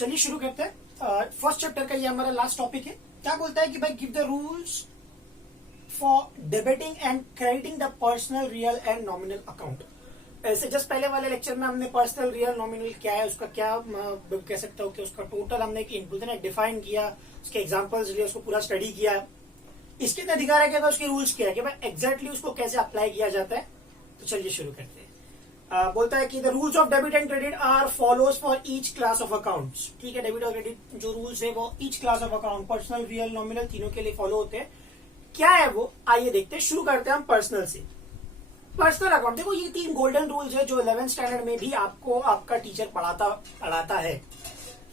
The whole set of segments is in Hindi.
चलिए शुरू करते हैं। फर्स्ट चैप्टर का ये हमारा लास्ट टॉपिक है। क्या बोलता है कि भाई give the rules for debiting and crediting the personal real and nominal account. ऐसे जस्ट पहले वाले लेक्चर में हमने पर्सनल रियल नॉमिनल क्या है, उसका क्या कह सकता हूँ कि उसका टोटल हमने डिफाइन किया, उसके एग्जांपल्स लिए, उसको पूरा स्टडी किया। इसके अंदर दिखा रहा है कि उसके रूल्स क्या है कि भाई एग्जैक्टली उसको कैसे अप्लाई किया जाता है। तो चलिए शुरू करते हैं। बोलता है कि the rules of debit and credit are follows for each class of accounts. ठीक है, डेबिट और क्रेडिट जो रूल्स है वो each class of account, personal real nominal तीनों के लिए फॉलो होते हैं। क्या है वो, आइए देखते हैं। शुरू करते हैं हम पर्सनल से। पर्सनल अकाउंट, देखो ये 3 गोल्डन रूल्स है जो 11th स्टैंडर्ड में भी आपको आपका टीचर पढ़ाता है।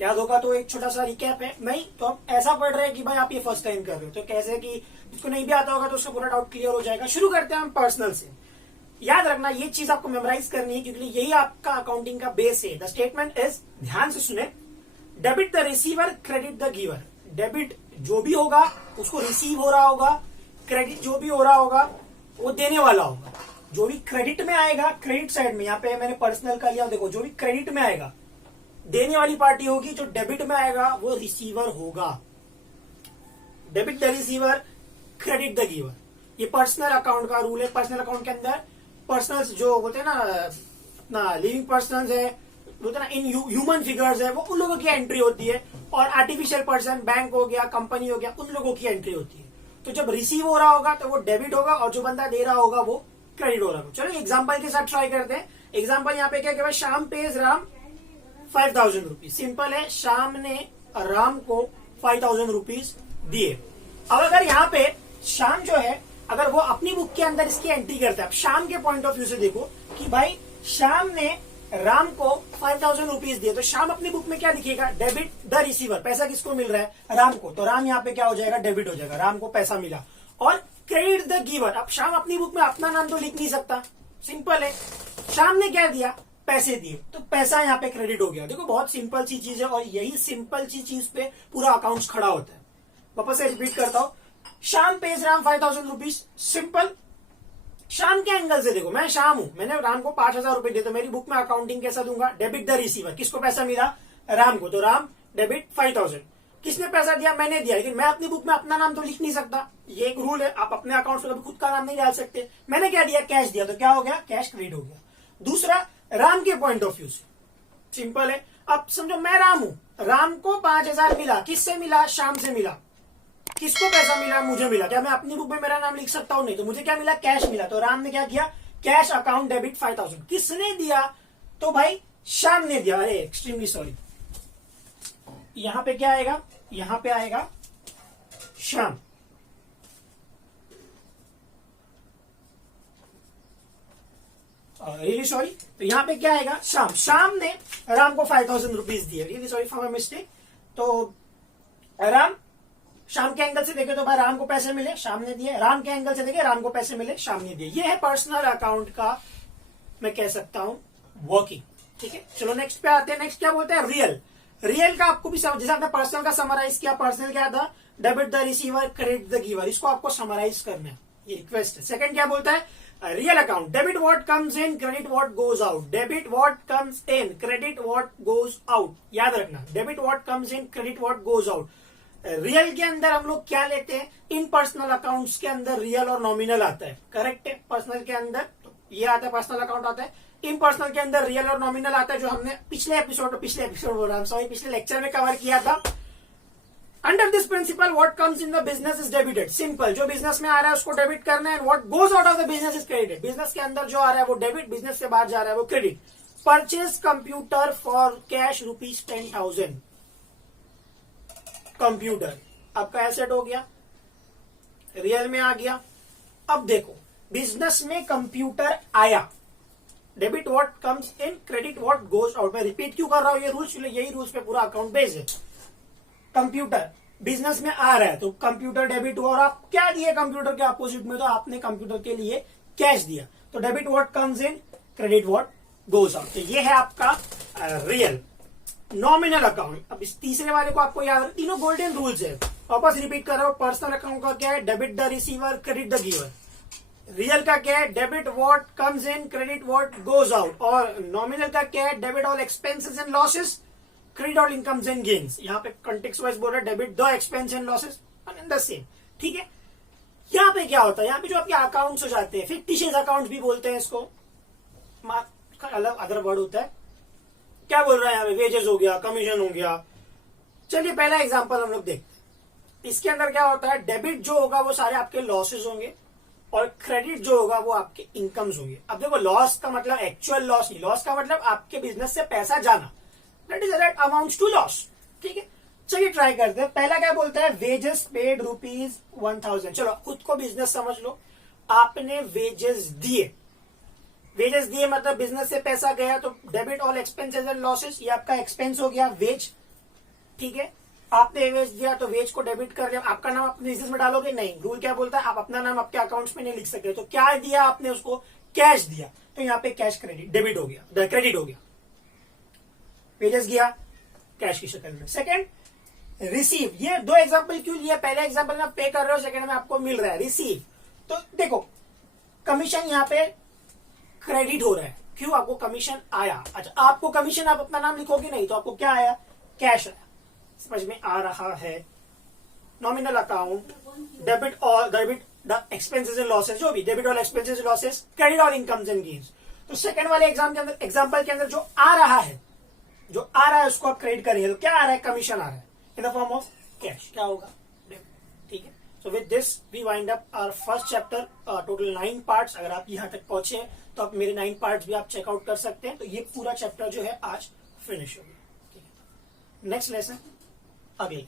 याद होगा तो एक छोटा सा रिकैप है। नहीं तो आप ऐसा पढ़ रहे हैं कि भाई आप ये फर्स्ट टाइम कर रहे हो, तो कैसे कि जिसको नहीं भी आता होगा तो उसका पूरा डाउट क्लियर हो जाएगा। शुरू करते हैं हम पर्सनल से। याद रखना ये चीज आपको मेमोराइज करनी है क्योंकि यही आपका अकाउंटिंग का बेस है। द स्टेटमेंट इज, ध्यान से सुने, debit the receiver, credit the giver. Debit जो भी होगा उसको रिसीव हो रहा होगा, क्रेडिट जो भी हो रहा होगा वो देने वाला होगा। जो भी क्रेडिट में आएगा, क्रेडिट साइड में, यहाँ पे मैंने पर्सनल का लिया, देखो जो भी क्रेडिट में आएगा देने वाली पार्टी होगी, जो डेबिट में आएगा वो रिसीवर होगा। Debit the receiver, credit the giver, ये पर्सनल अकाउंट का रूल है। पर्सनल अकाउंट के अंदर पर्सनल जो होते हैं ना लिविंग पर्सन है, बोलते हैं ना इन ह्यूमन फिगर्स है, वो उन लोगों की एंट्री होती है। और आर्टिफिशियल पर्सन, बैंक हो गया, कंपनी हो गया, उन लोगों की एंट्री होती है। तो जब रिसीव हो रहा होगा तो वो डेबिट होगा और जो बंदा दे रहा होगा वो क्रेडिट हो रहा होगा। चलो एग्जाम्पल के साथ ट्राई करते हैं। एग्जाम्पल यहाँ पे क्या कहता है, Shyam page Ram 5000 rupees. Simple है, श्याम ने राम को 5000 रुपीज दिए। अब अगर यहाँ पे श्याम जो है, अगर वो अपनी बुक के अंदर इसकी एंट्री करता है, शाम के पॉइंट ऑफ व्यू से देखो कि भाई श्याम ने राम को 5000 रुपीज दिए, तो श्याम अपनी बुक में क्या लिखेगा, डेबिट द रिसीवर। पैसा किसको मिल रहा है, राम को, तो राम यहाँ पे क्या हो जाएगा, डेबिट हो जाएगा, राम को पैसा मिला। और क्रेडिट द गिवर, अब श्याम अपनी बुक में अपना नाम तो लिख नहीं सकता, सिंपल है, श्याम ने क्या दिया, पैसे दिए, तो पैसा यहाँ पे क्रेडिट हो गया। देखो बहुत सिंपल सी चीज है और यही सिंपल सी चीज पे पूरा अकाउंट खड़ा होता है। वापस से रिपीट करता हूं, Shyam page Ram 5000 rupees. Simple, Shyam के एंगल से देखो, मैं श्याम हूं, मैंने राम को 5000 रुपए दिए, तो मेरी बुक में अकाउंटिंग कैसा दूंगा, डेबिट द रिसीवर। किसको पैसा मिला, राम को, तो राम डेबिट 5000। किसने पैसा दिया, मैंने दिया, लेकिन मैं अपनी बुक में अपना नाम तो लिख नहीं सकता, ये एक रूल है। आप अपने अकाउंट से कभी खुद का नाम नहीं डाल सकते। मैंने क्या दिया, कैश दिया, तो क्या हो गया, कैश क्रेडिट हो गया। दूसरा, राम के पॉइंट ऑफ व्यू से सिंपल है। अब समझो मैं राम हूं, राम को 5000 मिला, किससे मिला, श्याम से मिला। किसको पैसा मिला, मुझे मिला। क्या मैं अपनी बुक में मेरा नाम लिख सकता हूं, नहीं, तो मुझे क्या मिला, कैश मिला। तो राम ने क्या किया, कैश अकाउंट डेबिट 5000। किसने दिया, तो भाई श्याम ने दिया। अरे एक्सट्रीमली सॉरी, यहां पे क्या आएगा, यहां पे आएगा श्याम। रियली सॉरी, तो यहां पे क्या आएगा, श्याम। श्याम ने राम को 5000 रुपीज दिए। Really sorry for my mistake. तो राम, श्याम के एंगल से देखे तो भाई राम को पैसे मिले, श्याम ने दिए। राम के एंगल से देखे, राम को पैसे मिले, श्याम ने दिए। ये है पर्सनल अकाउंट का, मैं कह सकता हूं, वर्किंग। ठीक है, चलो नेक्स्ट पे आते हैं। नेक्स्ट क्या बोलते हैं, रियल। रियल का आपको भी जैसे आपने पर्सनल का समराइज किया, पर्सनल क्या था, debit the receiver, credit the giver, इसको आपको समराइज करना है, ये रिक्वेस्ट है। सेकंड क्या बोलता है, real account, debit what comes in, credit what goes out. Debit what comes in, credit what goes out. याद रखना, debit what comes in, credit what goes out. Real के अंदर हम लोग क्या लेते हैं, इन पर्सनल अकाउंट्स के अंदर रियल और नॉमिनल आता है, करेक्ट है। पर्सनल के अंदर तो ये आता है, पर्सनल अकाउंट आता है। इन पर्सनल के अंदर रियल और नॉमिनल आता है, जो हमने पिछले एपिसोड बोल रहा हूं, सॉरी, पिछले लेक्चर में कवर किया था। Under this principle what comes in the business is debited. Simple, जो बिजनेस में आ रहा है उसको डेबिट करना है। What goes out of the business is credited. Business के अंदर जो आ रहा है वो डेबिट, बिजनेस से बाहर जा रहा है वो credit. Purchase computer for cash rupees 10,000। Computer आपका एसेट हो गया, रियल में आ गया। अब देखो, बिजनेस में कंप्यूटर आया, debit what comes in, credit what goes out. मैं रिपीट क्यों कर रहा हूं, ये रूल्स, यही रूल्स पे पूरा अकाउंट बेस है। कंप्यूटर बिजनेस में आ रहा है तो कंप्यूटर डेबिट हुआ, और आप क्या दिए कंप्यूटर के अपोजिट में, तो आपने कंप्यूटर के लिए कैश दिया, तो debit what comes in, credit what goes out. तो ये है आपका रियल। नॉमिनल अकाउंट, अब इस तीसरे वाले को आपको याद, तीनों गोल्डन रूल्स है। वापस रिपीट कर रहा हूं, पर्सनल अकाउंट का क्या है, debit the receiver, credit the giver. Real का क्या है, debit what comes in, credit what goes out. और नॉमिनल का क्या है, debit all expenses and losses, credit और इनकम्स एंड गेन्स, यहाँ पे कंटेक्स्ट वाइज बोल रहा है debit the expense and losses in the same. ठीक है, यहाँ पे क्या होता है, यहाँ पे जो आपके अकाउंट्स हो जाते हैं, फिक्टिशियस अकाउंट्स भी बोलते हैं इसको, अलग अदर वर्ड होता है। क्या बोल रहा है यहाँ पे, वेजेस हो गया, कमीशन हो गया। चलिए पहला एग्जांपल हम लोग देखते हैं। इसके अंदर क्या होता है, डेबिट जो होगा वो सारे आपके लॉसेस होंगे और क्रेडिट जो होगा वो आपके इनकम्स होंगे। अब देखो लॉस का मतलब एक्चुअल लॉस नहीं, लॉस का मतलब आपके बिजनेस से पैसा जाना, that is that amounts to loss. ठीक है, चलिए ट्राई करते हैं। पहला क्या बोलता है, वेजेस पेड ₹1000। चलो खुद को बिजनेस समझ लो, आपने वेजेस दिए, वेजेस दिए मतलब बिजनेस से पैसा गया, तो debit all expenses and losses, ये आपका एक्सपेंस हो गया वेज। ठीक है, आपने वेज दिया तो वेज को डेबिट कर लिया। आपका नाम अपने बिजनेस में डालोगे नहीं, रूल क्या बोलता है, आप अपना नाम आपके अकाउंट्स में नहीं लिख सकते। तो क्या दिया आपने उसको, कैश दिया, तो यहाँ पे कैश क्रेडिट डेबिट हो गया, क्रेडिट हो गया। वेजेस गया कैश की शक्ल में। सेकंड रिसीव, ये दो एग्जांपल क्यों लिया, पहले एग्जांपल में आप पे कर रहे हो, सेकंड में आपको मिल रहा है रिसीव। तो देखो कमीशन यहाँ पे क्रेडिट हो रहा है, क्यों, आपको कमीशन आया। अच्छा, आपको कमीशन, आप अपना नाम लिखोगे नहीं, तो आपको क्या आया, कैश आया। समझ में आ रहा है। नॉमिनल अकाउंट, डेबिट और debit the expenses and losses, जो भी डेबिट और एक्सपेंसेस लॉसेस, क्रेडिट और इनकम्स एंड गेन्स। तो सेकंड वाले एग्जांपल के अंदर जो आ रहा है, उसको आप क्रेडिट करेंगे, तो क्या आ रहा है, कमीशन आ रहा है in the form of cash, क्या होगा, ठीक है। So with this we wind up our first chapter, total 9 parts. अगर आप यहां तक पहुंचे हैं तो आप मेरे 9 पार्ट्स भी आप चेकआउट कर सकते हैं। तो ये पूरा चैप्टर जो है आज फिनिश हो गया। नेक्स्ट लेसन अगले